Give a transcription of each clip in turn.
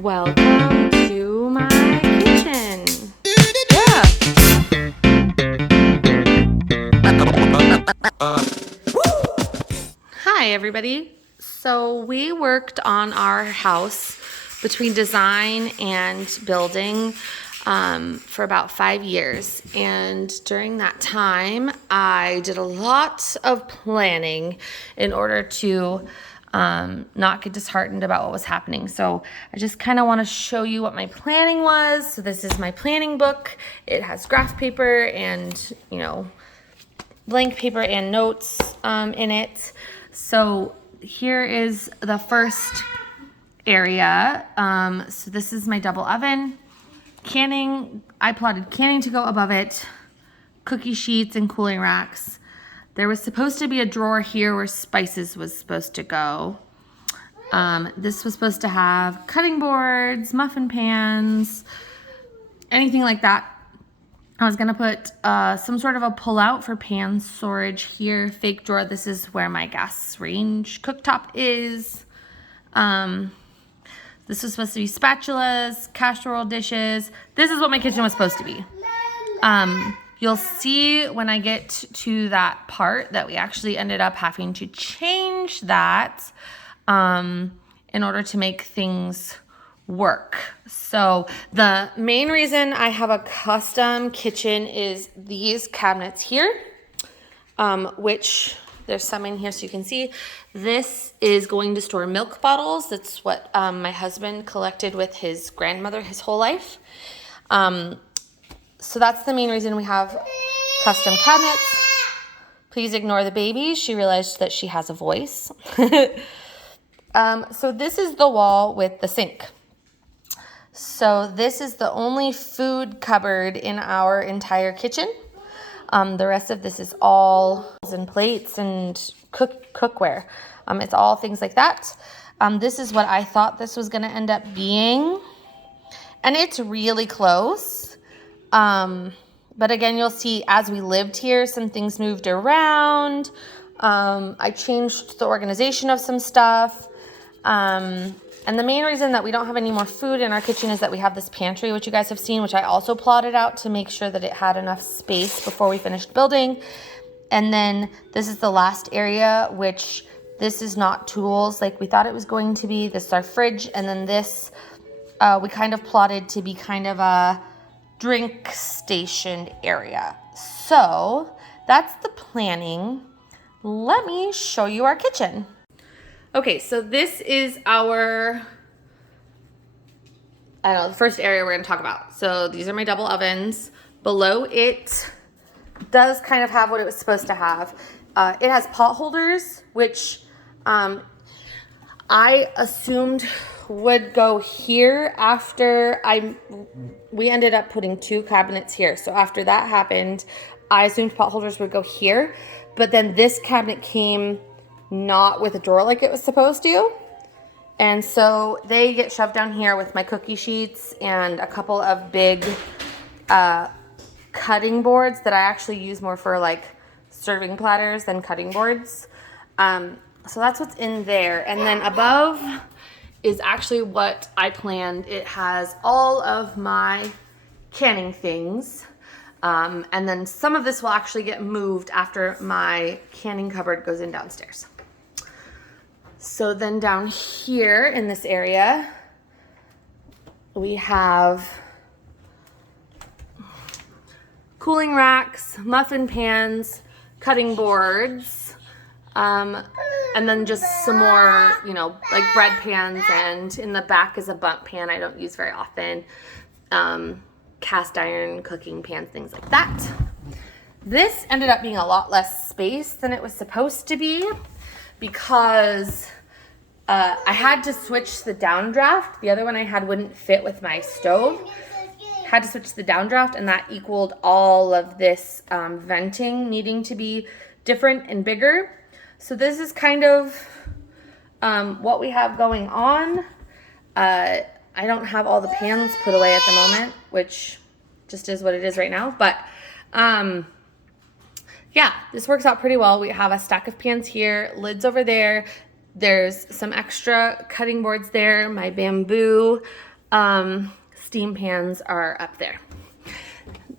Welcome to my kitchen. Yeah. Hi, everybody. So we worked on our house between design and building for about 5 years. And during that time, I did a lot of planning in order to not get disheartened about what was happening. So I just kind of want to show you what my planning was. So this is my planning book. It has graph paper and, blank paper and notes in it. So here is the first area. So this is my double oven. Canning, I plotted canning to go above it, cookie sheets and cooling racks. There was supposed to be a drawer here where spices was supposed to go. This was supposed to have cutting boards, muffin pans, anything like that. I was gonna put some sort of a pull-out for pan storage here. Fake drawer. This is where my gas range cooktop is. This was supposed to be spatulas, casserole dishes. This is what my kitchen was supposed to be. You'll see when I get to that part that we actually ended up having to change that in order to make things work. So the main reason I have a custom kitchen is these cabinets here, which there's some in here so you can see. This is going to store milk bottles. That's what my husband collected with his grandmother his whole life. So that's the main reason we have custom cabinets. Please ignore the baby. She realized that she has a voice. So this is the wall with the sink. So this is the only food cupboard in our entire kitchen. The rest of this is all and plates and cookware. It's all things like that. This is what I thought this was going to end up being. And it's really close. But again, you'll see as we lived here, some things moved around. I changed the organization of some stuff. And the main reason that we don't have any more food in our kitchen is that we have this pantry, which you guys have seen, which I also plotted out to make sure that it had enough space before we finished building. And then this is the last area, which this is not tools like we thought it was going to be. This is our fridge. And then this, we kind of plotted to be kind of a drink station area. So that's the planning. Let me show you our kitchen. Okay, so this is our, the first area we're gonna talk about. So these are my double ovens. Below it does kind of have what it was supposed to have. It has pot holders, which I assumed would go here after we ended up putting 2 cabinets here. So after that happened, I assumed pot holders would go here, but then this cabinet came not with a drawer like it was supposed to. And so they get shoved down here with my cookie sheets and a couple of big cutting boards that I actually use more for like serving platters than cutting boards. So that's what's in there. And then above is actually what I planned. It has all of my canning things. And then some of this will actually get moved after my canning cupboard goes in downstairs. So then down here in this area, we have cooling racks, muffin pans, cutting boards, and then just some more, like bread pans, and in the back is a bundt pan I don't use very often, cast iron cooking pans, things like that. This ended up being a lot less space than it was supposed to be because I had to switch the downdraft. The other one I had wouldn't fit with my stove. Had to switch the downdraft, and that equaled all of this venting needing to be different and bigger. So this is kind of what we have going on. I don't have all the pans put away at the moment, which just is what it is right now. But yeah, this works out pretty well. We have a stack of pans here, lids over there. There's some extra cutting boards there, my bamboo Steam pans are up there.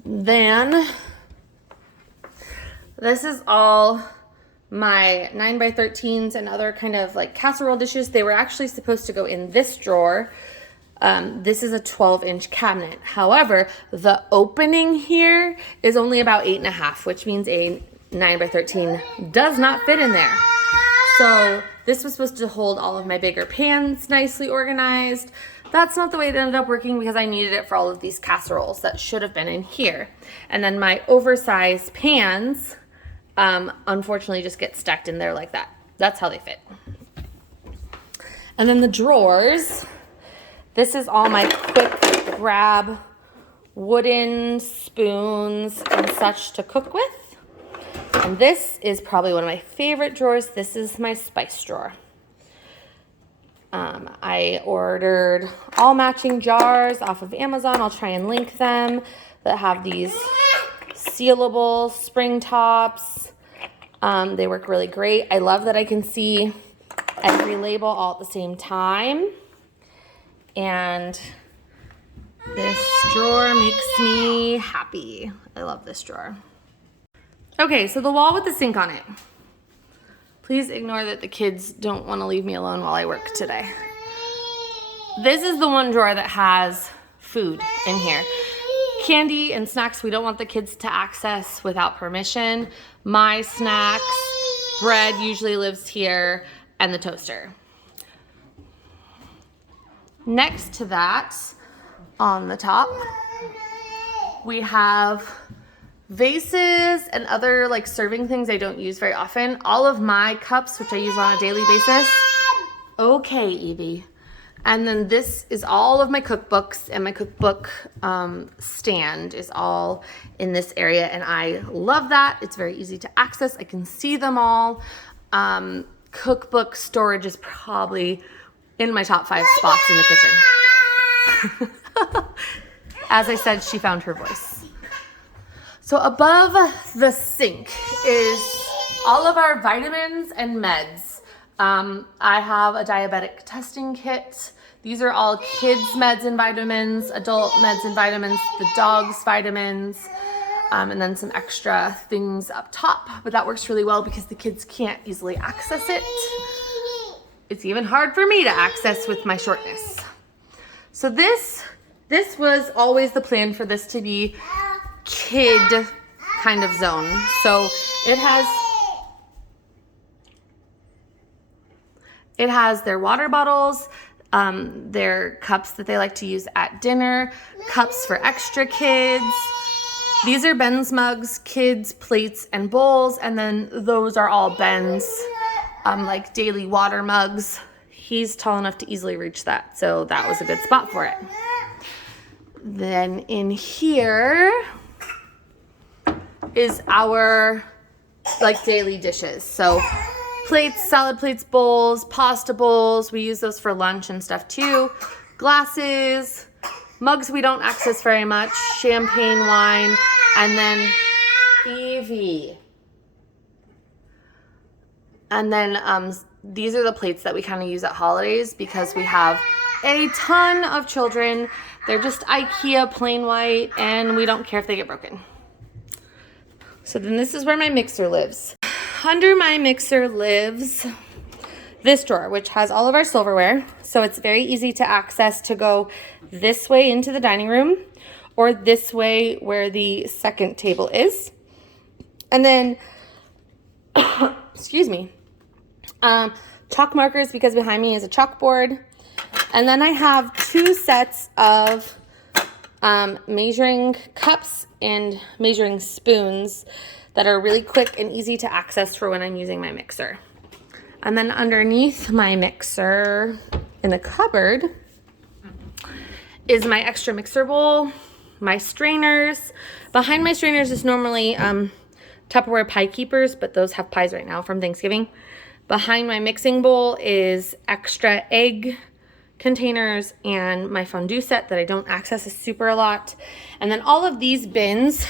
Then this is all my 9x13s and other kind of like casserole dishes. They were actually supposed to go in this drawer. This is a 12-inch cabinet. However, the opening here is only about 8.5, which means a 9x13 does not fit in there. So this was supposed to hold all of my bigger pans nicely organized. That's not the way it ended up working because I needed it for all of these casseroles that should have been in here. And then my oversized pans, unfortunately just get stacked in there like that. That's how they fit. And then the drawers, this is all my quick grab wooden spoons and such to cook with. And this is probably one of my favorite drawers. This is my spice drawer. I ordered all matching jars off of Amazon. I'll try and link them that have these sealable spring tops. They work really great. I love that I can see every label all at the same time. And this drawer makes me happy. I love this drawer. Okay, so the wall with the sink on it. Please ignore that the kids don't want to leave me alone while I work today. This is the one drawer that has food in here. Candy and snacks we don't want the kids to access without permission. My snacks, bread usually lives here, and the toaster. Next to that, on the top, we have vases and other like serving things I don't use very often. All of my cups, which I use on a daily basis. Okay, Evie. And then this is all of my cookbooks, and my cookbook stand is all in this area, and I love that. It's very easy to access. I can see them all. Cookbook Storage is probably in my top 5 spots in the kitchen. As I said, she found her voice. So above the sink is all of our vitamins and meds. I have a diabetic testing kit. These are all kids' meds and vitamins, adult meds and vitamins, the dog's vitamins, and then some extra things up top. But that works really well because the kids can't easily access it. It's even hard for me to access with my shortness. So this was always the plan for this to be kid kind of zone. So it has their water bottles, their cups that they like to use at dinner, cups for extra kids. These are Ben's mugs, kids, plates, and bowls, and then those are all Ben's like daily water mugs. He's tall enough to easily reach that, so that was a good spot for it. Then in here is our like daily dishes. So plates, salad plates, bowls, pasta bowls. We use those for lunch and stuff too. Glasses, mugs we don't access very much, champagne, wine, and then Evie. And then these are the plates that we kind of use at holidays because we have a ton of children. They're just IKEA plain white, and we don't care if they get broken. So then this is where my mixer lives. Under my mixer lives this drawer, which has all of our silverware. So it's very easy to access to go this way into the dining room or this way where the second table is. And then, excuse me, chalk markers because behind me is a chalkboard. And then I have 2 sets of measuring cups and measuring spoons that are really quick and easy to access for when I'm using my mixer. And then underneath my mixer in the cupboard is my extra mixer bowl, my strainers. Behind my strainers is normally Tupperware pie keepers, but those have pies right now from Thanksgiving. Behind my mixing bowl is extra egg containers and my fondue set that I don't access super a lot. And then all of these bins,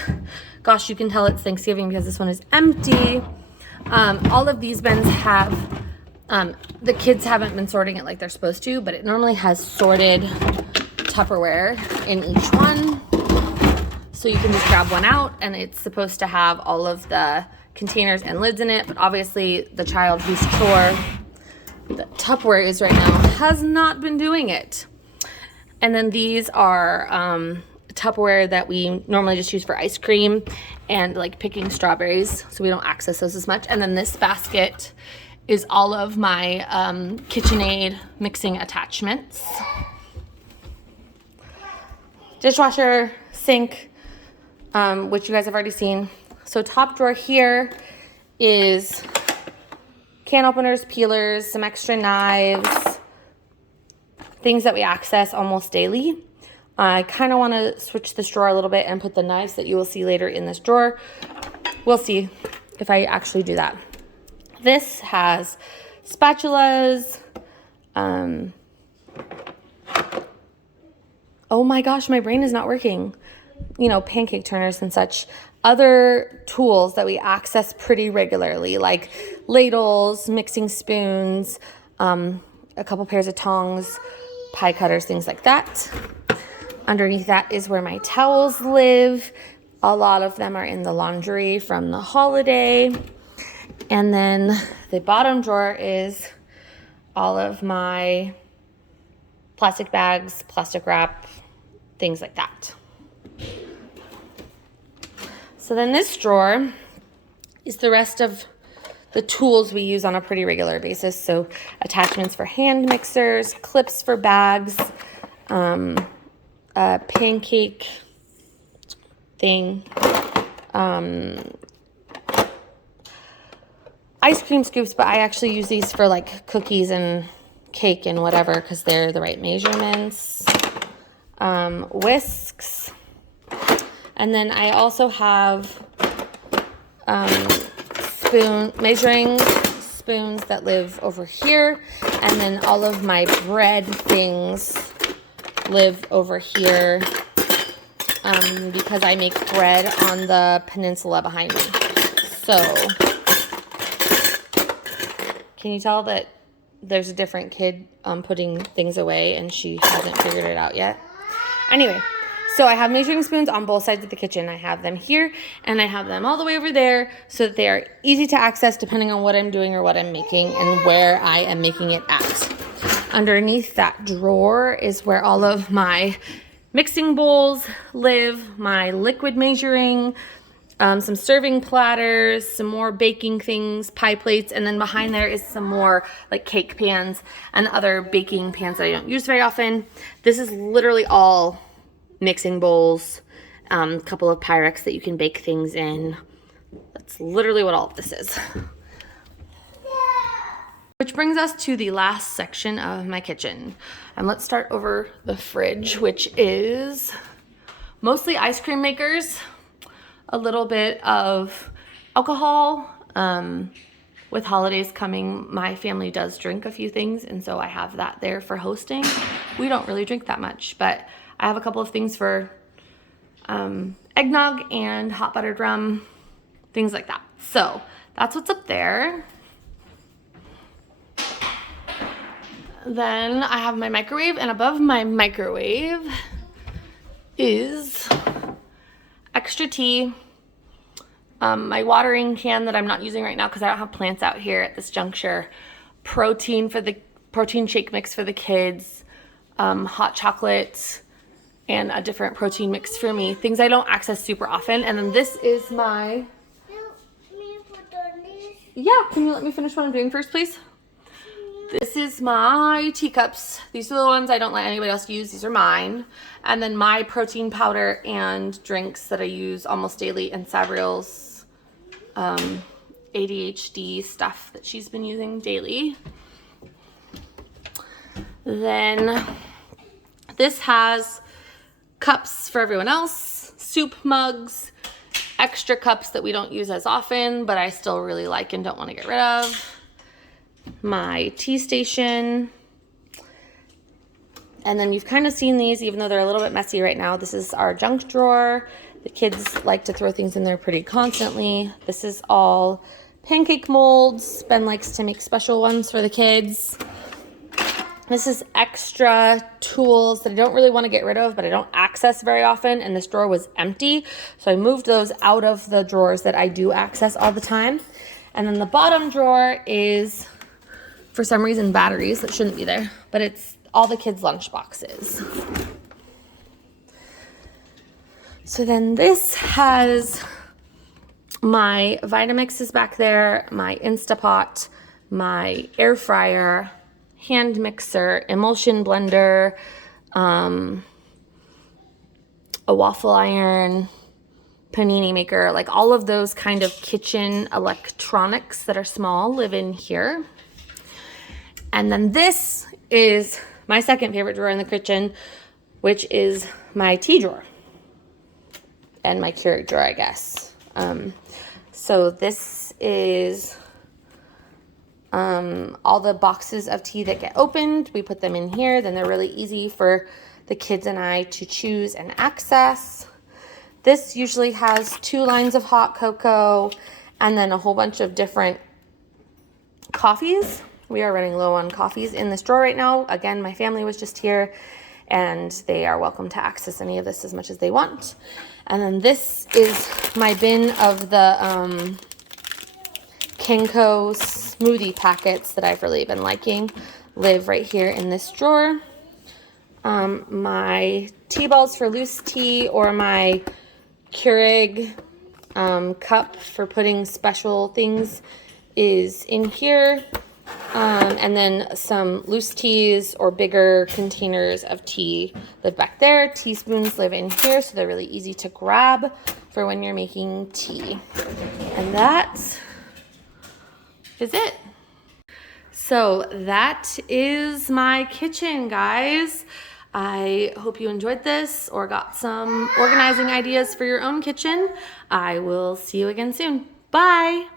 gosh, you can tell it's Thanksgiving because this one is empty. All of these bins have, the kids haven't been sorting it like they're supposed to, but it normally has sorted Tupperware in each one. So you can just grab one out, and it's supposed to have all of the containers and lids in it. But obviously the child whose chore the Tupperware is right now has not been doing it. And then these are Tupperware that we normally just use for ice cream and like picking strawberries, so we don't access those as much. And then this basket is all of my KitchenAid mixing attachments. Dishwasher, sink, which you guys have already seen. So top drawer here is can openers, peelers, some extra knives, things that we access almost daily. I kind of want to switch this drawer a little bit and put the knives that you will see later in this drawer. We'll see if I actually do that. This has spatulas. Oh my gosh, my brain is not working. You know, pancake turners and such. Other tools that we access pretty regularly, like ladles, mixing spoons, a couple pairs of tongs, pie cutters, things like that. Underneath that is where my towels live. A lot of them are in the laundry from the holiday. And then the bottom drawer is all of my plastic bags, plastic wrap, things like that. So then this drawer is the rest of the tools we use on a pretty regular basis. So attachments for hand mixers, clips for bags, a pancake thing, ice cream scoops, but I actually use these for like cookies and cake and whatever because they're the right measurements. Whisks. And then I also have measuring spoons that live over here. And then all of my bread things live over here because I make bread on the peninsula behind me. So, can you tell that there's a different kid putting things away and she hasn't figured it out yet? Anyway, so I have measuring spoons on both sides of the kitchen. I have them here and I have them all the way over there so that they are easy to access depending on what I'm doing or what I'm making and where I am making it at. Underneath that drawer is where all of my mixing bowls live, my liquid measuring, some serving platters, some more baking things, pie plates, and then behind there is some more like cake pans and other baking pans that I don't use very often. This is literally all mixing bowls, a couple of Pyrex that you can bake things in. That's literally what all of this is. Which brings us to the last section of my kitchen. And let's start over the fridge, which is mostly ice cream makers, a little bit of alcohol. With holidays coming, my family does drink a few things, and so I have that there for hosting. We don't really drink that much, but I have a couple of things for eggnog and hot buttered rum, things like that. So that's what's up there. Then I have my microwave, and above my microwave is extra tea, my watering can that I'm not using right now because I don't have plants out here at this juncture, protein shake mix for the kids, hot chocolate, and a different protein mix for me, things I don't access super often. And then this is my, yeah, can you let me finish what I'm doing first, please? This is my teacups. These are the ones I don't let anybody else use. These are mine. And then my protein powder and drinks that I use almost daily, and Sabriel's ADHD stuff that she's been using daily. Then this has cups for everyone else, soup mugs, extra cups that we don't use as often, but I still really like and don't want to get rid of. My tea station. And then you've kind of seen these, even though they're a little bit messy right now. This is our junk drawer. The kids like to throw things in there pretty constantly. This is all pancake molds. Ben likes to make special ones for the kids. This is extra tools that I don't really want to get rid of, but I don't access very often, and this drawer was empty. So I moved those out of the drawers that I do access all the time. And then the bottom drawer is, for some reason, batteries that shouldn't be there, but it's all the kids' lunch boxes. So then this has my Vitamixes back there, my Instapot, my air fryer, hand mixer, emulsion blender, a waffle iron, panini maker, like all of those kind of kitchen electronics that are small live in here. And then this is my second favorite drawer in the kitchen, which is my tea drawer and my Keurig drawer, I guess. So this is all the boxes of tea that get opened. We put them in here. Then they're really easy for the kids and I to choose and access. This usually has 2 lines of hot cocoa and then a whole bunch of different coffees. We are running low on coffees in this drawer right now. Again, my family was just here and they are welcome to access any of this as much as they want. And then this is my bin of the Kenko smoothie packets that I've really been liking, live right here in this drawer. My tea balls for loose tea, or my Keurig cup for putting special things, is in here. And then some loose teas or bigger containers of tea live back there. Teaspoons live in here, so they're really easy to grab for when you're making tea. And that is it. So that is my kitchen, guys. I hope you enjoyed this or got some organizing ideas for your own kitchen. I will see you again soon. Bye.